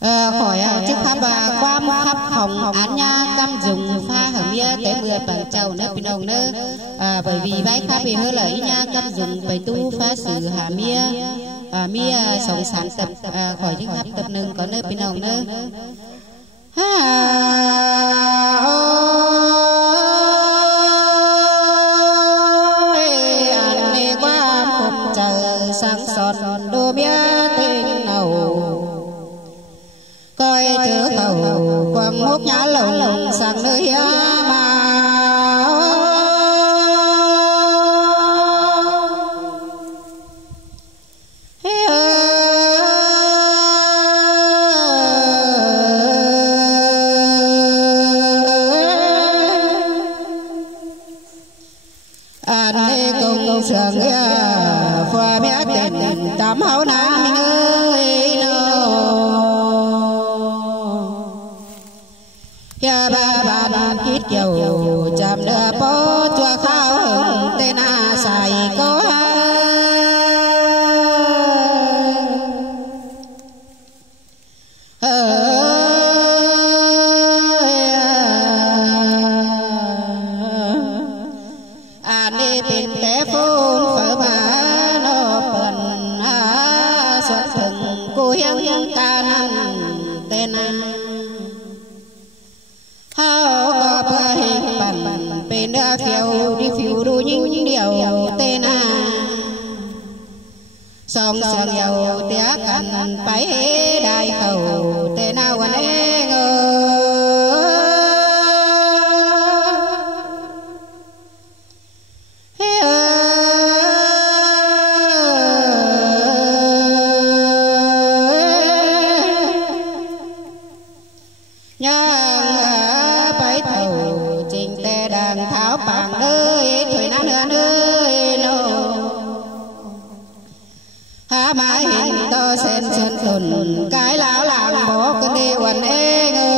khỏi chức pháp và qua khắp hồng án nha cam dùng pha hở mía tế mưa bằng trầu nơi bên ông nơi bởi vì bái pháp vì hơi lợi nha cam dùng bài tu pha sử hà mía mía sống sản tập khỏi chức pháp tập nâng có nơi bên ông nơi anh đi qua cùng chờ sáng sọt đô mía tên nào coi chữ khẩu quăng mốc nhã lồng sang nơi mà anh đi cùng sương phơi mía tên tám hậu nam ơi ya ba ba kít dầu chạm nửa bó chua khao hừng tên xài có anh đi bên té phun phở mà nó bẩn xuất thừng cô hiên ca năng tên hao có hình bản bên đã phiêu đi phiêu đu những điều tên song song dầu tía cần phải đại khẩu tên quan ngơ tháo bằng nơi thủy nắng nữa nơi nô hà mãi hình to sen sen tuần cái lão làng bố cứ đi quần ê ngơ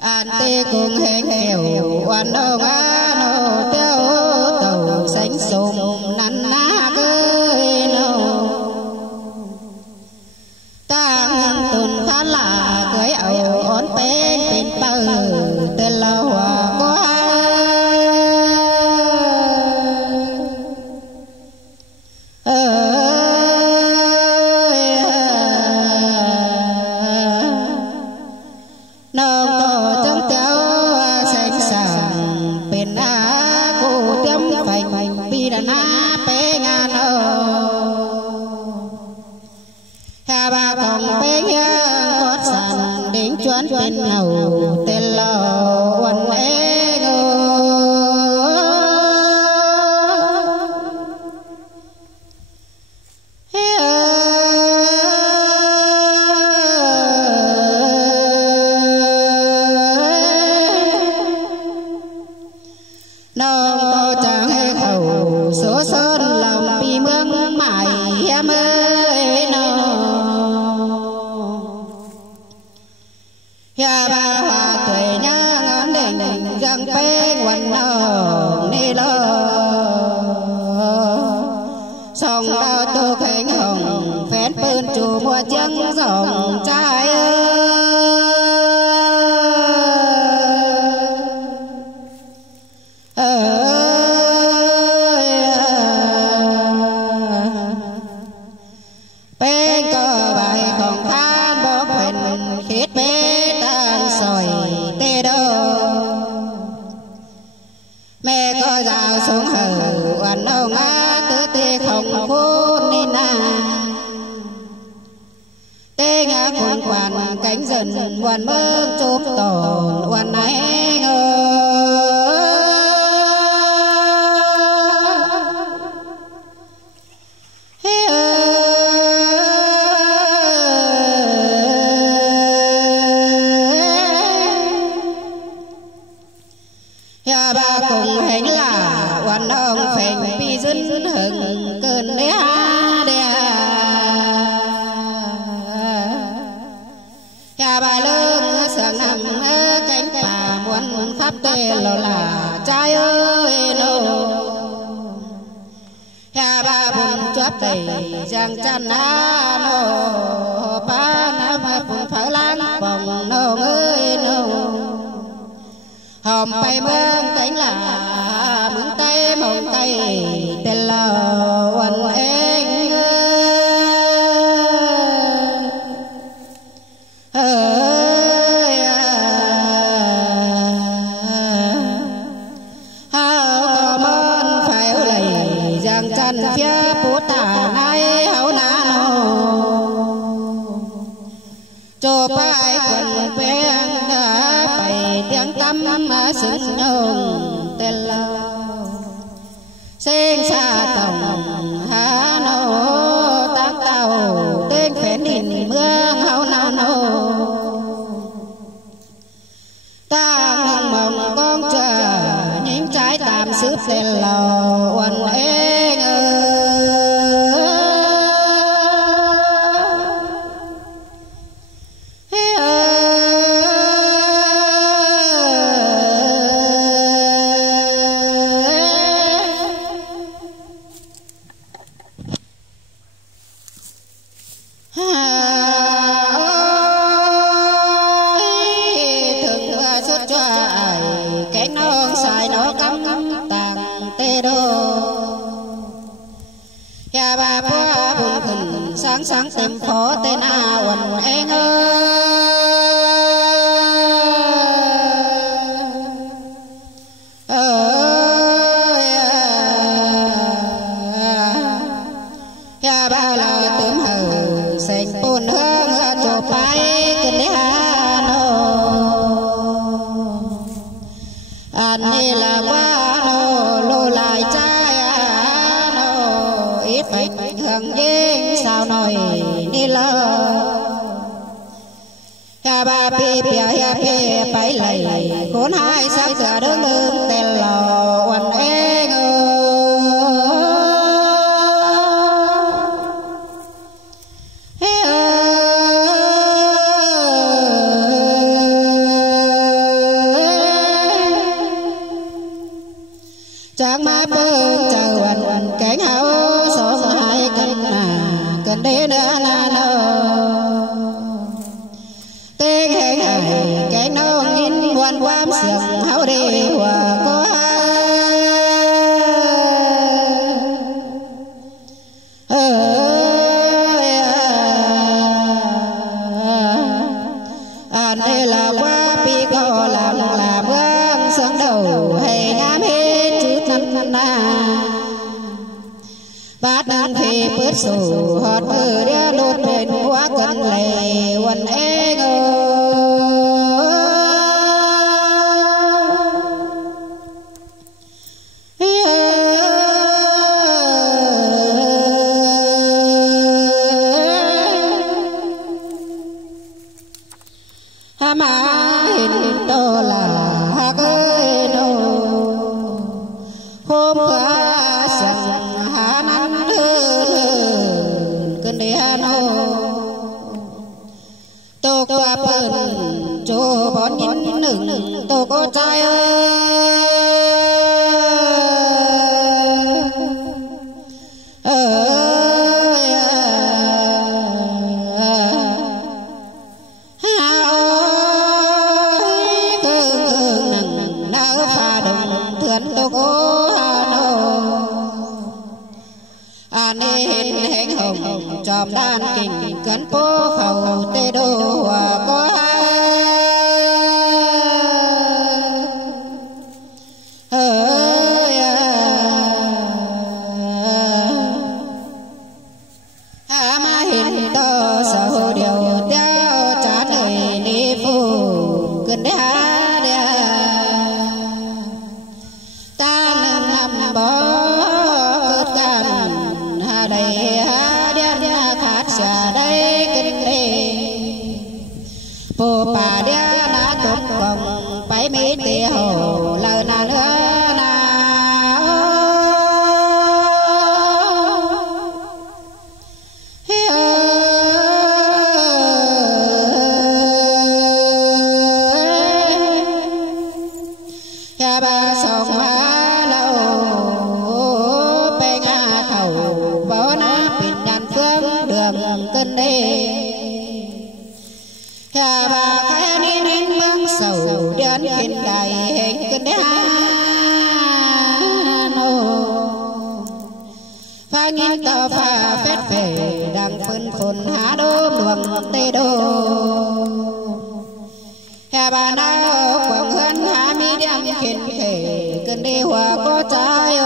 anh tê cùng hẹn hẹo quan đâu sánh sùng năn ná cưới nâu tăng tuần khá là cưới ẩu ổn bên bên bờ tên lâu quá nông tổ trắng téo xanh sàng bên cô tiêm phành bi đàn bé ngàn hà ba còn bé gót sàn đến chuyến bên hầu tên lò quần ế ngô nông tô chẳng hay khẩu số sơn lòng bi mương mải em ơi nô ya ba hoa tuổi nhá ngón đỉnh răng phê quần nồng nê lô sông đào tô khánh hồng phén pơn chủ mùa trắng dòng trai bên có bài còn than bó quên khít bê tan sỏi tê đô mẹ có rào xuống hở oan ông á tứ tê không phút nên tê ngã cuốn quan cánh dần oan mơ chụp tổn oan này ngơ ya ba cùng hành là quan ông phèn bi dân hừng cơn đế ya ba lưng sương nằm cánh bà muôn khắp tê lô là trai ơi nô ya ba bùn chóp đầy giang chăn á nô ba na ba bùn phở láng vòng nô ơi nô hòm bay mương cánh là mương tay mông tay tên là quần anh ơi hao có mơn phải lấy giang chân phía bút tả nay hao na nô cho bài quần bèn đã phải tiếng tâm sưng nông tên là sinh xa tổng hà nô tác tàu tên phèn đình mương hao na nô ta nông mộng con chờ những trái tạm xứ tên là quần ên sáng tìm phó tên a quần anh ơi ya ba là tấm hờ xanh bồn hương cho bay kinh đế hà nô anh này là quá nô lô lại trai nô ít phải hương duyên sao nói ni lơ ya ba pi pia ya pi phải lầy khốn hai sao giờ đứng đứng tên lò quần anh chẳng má bưng chờ quần cánh hậu số hai cần đế nữa là nô tên hình ảnh cánh nô nhìn quan quan sương hậu đi hòa có anh đây là quá pi có làm bước sương đầu hay nhám hết chút năm na bát đàn phê bớt sổ hot mơ đĩa đốt bên quá cần lệ quần anh ơi mà hình to là hạc ơi nô hôm qua sẵn hà năn cơn đế hà nô tô qua bơn cho bón nhìn nừng tô có trai hình hồng tròm đan kình cấn phố khẩu tê đô hòa có mà hình to sầu điều đeo trả lời đi phù cần đế ta nằm bó phô bà đĩa đã tốt vòng bảy mỹ tì hồ lời nào nữa nào khủng há đốm luồng tê đô hè bà nào quảng hơn há mi đem khen thể cơn đê hòa có trái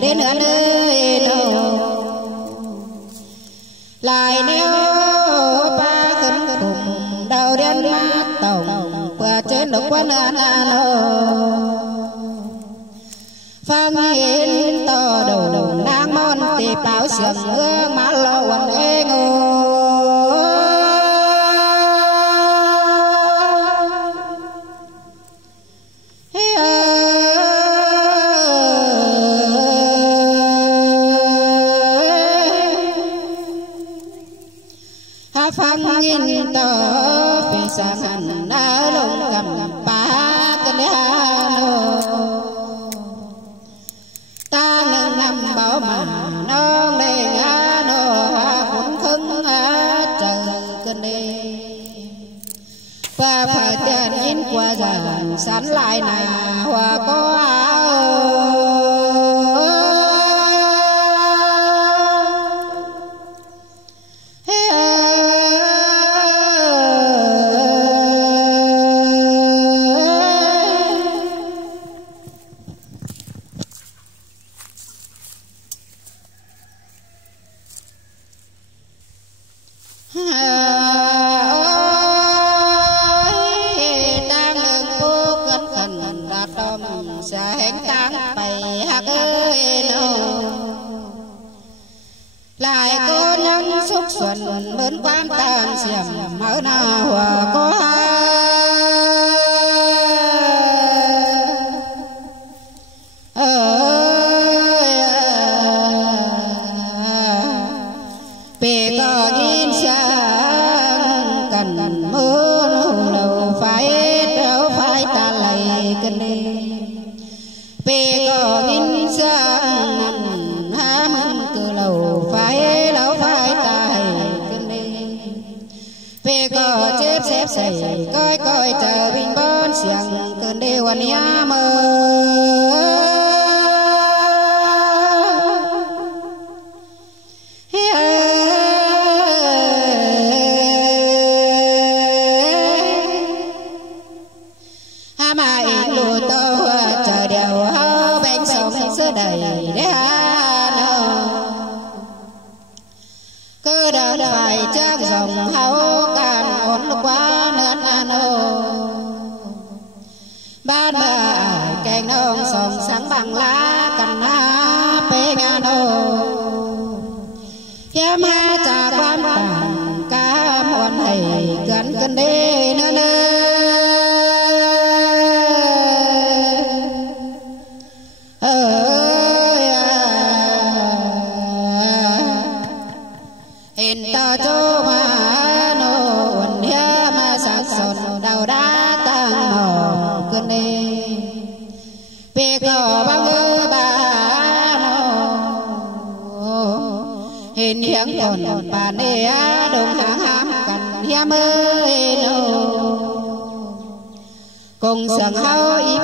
đến nữa nơi đâu lại nếu ba khấn cùng đầu đến mắt tổng qua trên lục quan an phong hiến to đầu nang môn tì báo sườn hương má lo quần ê ngô phong nghìn tờ vì sáng hẳn đã lông cầm ba cơn đá nô ta nâng năm bảo mà nông đề ngã nô cũng khưng trời cơn đê qua phải tiền nhìn qua dần sán lại là hòa có lại cô nhân xúc xuân bên quan tàn xiềm mở na hòa có bề có nhìn sang cần mưa đầu phải ta lại cần đi bề có nhìn sang há mừng từ lầu phải ta hay cần đi bề có chết xếp xảy coi chờ bình bon xiềng cần đi hoàn nhá mơ đầy cứ đợt phải chắc dòng hấu càn ổn quá nên nô ban bờ cành nông sòng sáng bằng lá cành bê nga nô kiếm ha trà quan tàn cá muôn hầy gần cân đê nơ nơ hình ta cho mà nô quần hia mà sáng sồn đầu đá tăng mò cơn đi bê cò bao ngư bà nô hình hiếng còn bà nê đồng hàng hám cần hia mới nô cùng sẵn hao im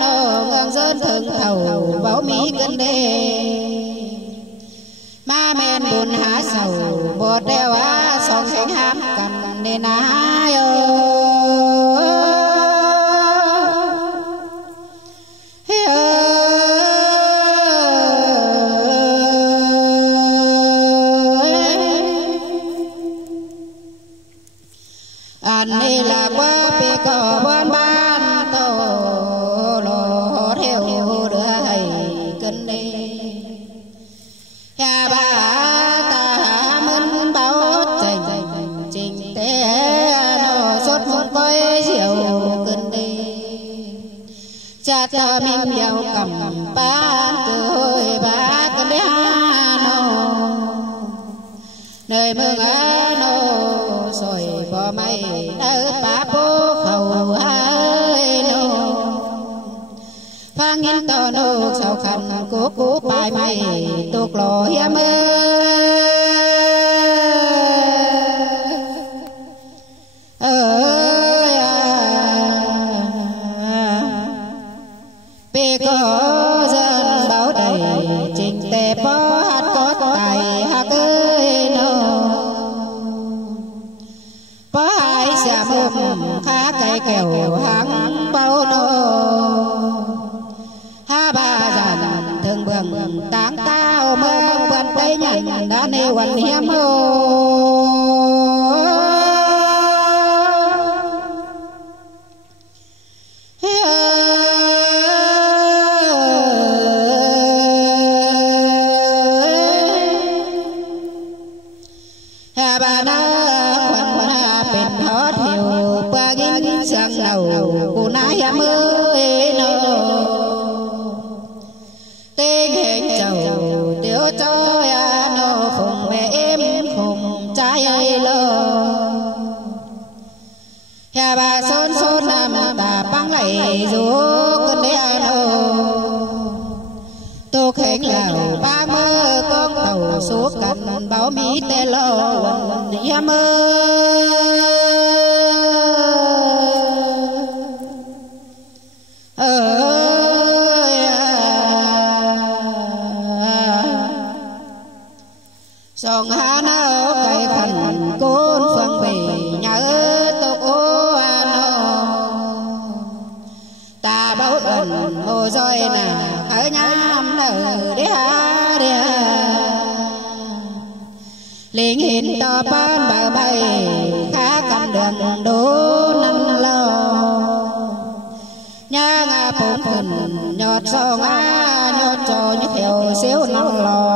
nô ngang dân thường thầu báo mỹ cơn đi ma men buồn há sầu bột đeo á song khánh hám cần nên anh đây là quá bê cò bon ban tô lô theo đưa hay cân đi nhà bà ta mến báo trình tế nó sốt một coi rượu cơn đi cha ta mình giàu cầm bán cười bà cơn đi nó nơi mương nó rồi bỏ mây nơi bà bố khẩu hai nó pha nghiên tờ phai mày tục lò hiếm bê có dân báo đầy trình tề bó hát có tài hát ơi nó bó hai xà mồm khá cây kèo hăng bao nó ha ba dàn thường bường táng tao mơ vườn tây nhành đã nêu quần hiếm cô nái em ơi nó tên hình chầu tiêu cho nó không mẹ em không trái ấy lo nhà bà xôn xôn làm ta băng lại dù con đẻ nó tô khánh lào ba mơ con tàu số cằn báo mỹ tê lo em ơi song hà nao cây khăn côn phương về nhớ tục ô nó ta bảo ẩn hồ rồi nè khởi nhám nở đi ha đi liền hiện to ban bờ bay khá căn đường đố năn lo nhà ngà phụng khẩn nhọt so ngà nhọt cho như theo xíu năn lo